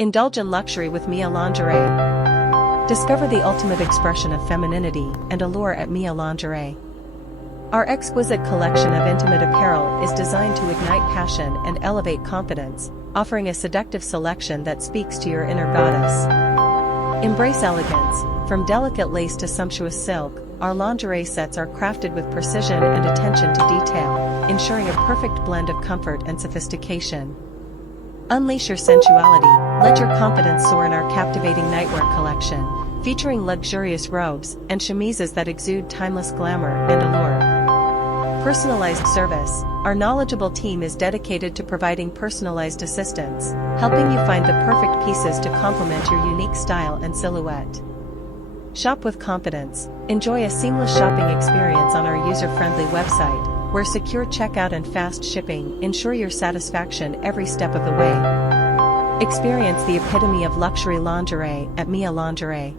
Indulge in luxury with Mia Lingerie. Discover the ultimate expression of femininity and allure at Mia Lingerie. Our exquisite collection of intimate apparel is designed to ignite passion and elevate confidence, offering a seductive selection that speaks to your inner goddess. Embrace elegance. From delicate lace to sumptuous silk, our lingerie sets are crafted with precision and attention to detail, ensuring a perfect blend of comfort and sophistication. Unleash your sensuality. Let your confidence soar in our captivating nightwear collection, featuring luxurious robes and chemises that exude timeless glamour and allure. Personalized service. Our knowledgeable team is dedicated to providing personalized assistance, helping you find the perfect pieces to complement your unique style and silhouette. Shop with confidence. Enjoy a seamless shopping experience on our user-friendly website, where secure checkout and fast shipping ensure your satisfaction every step of the way. Experience the epitome of luxury lingerie at Mia Lingerie.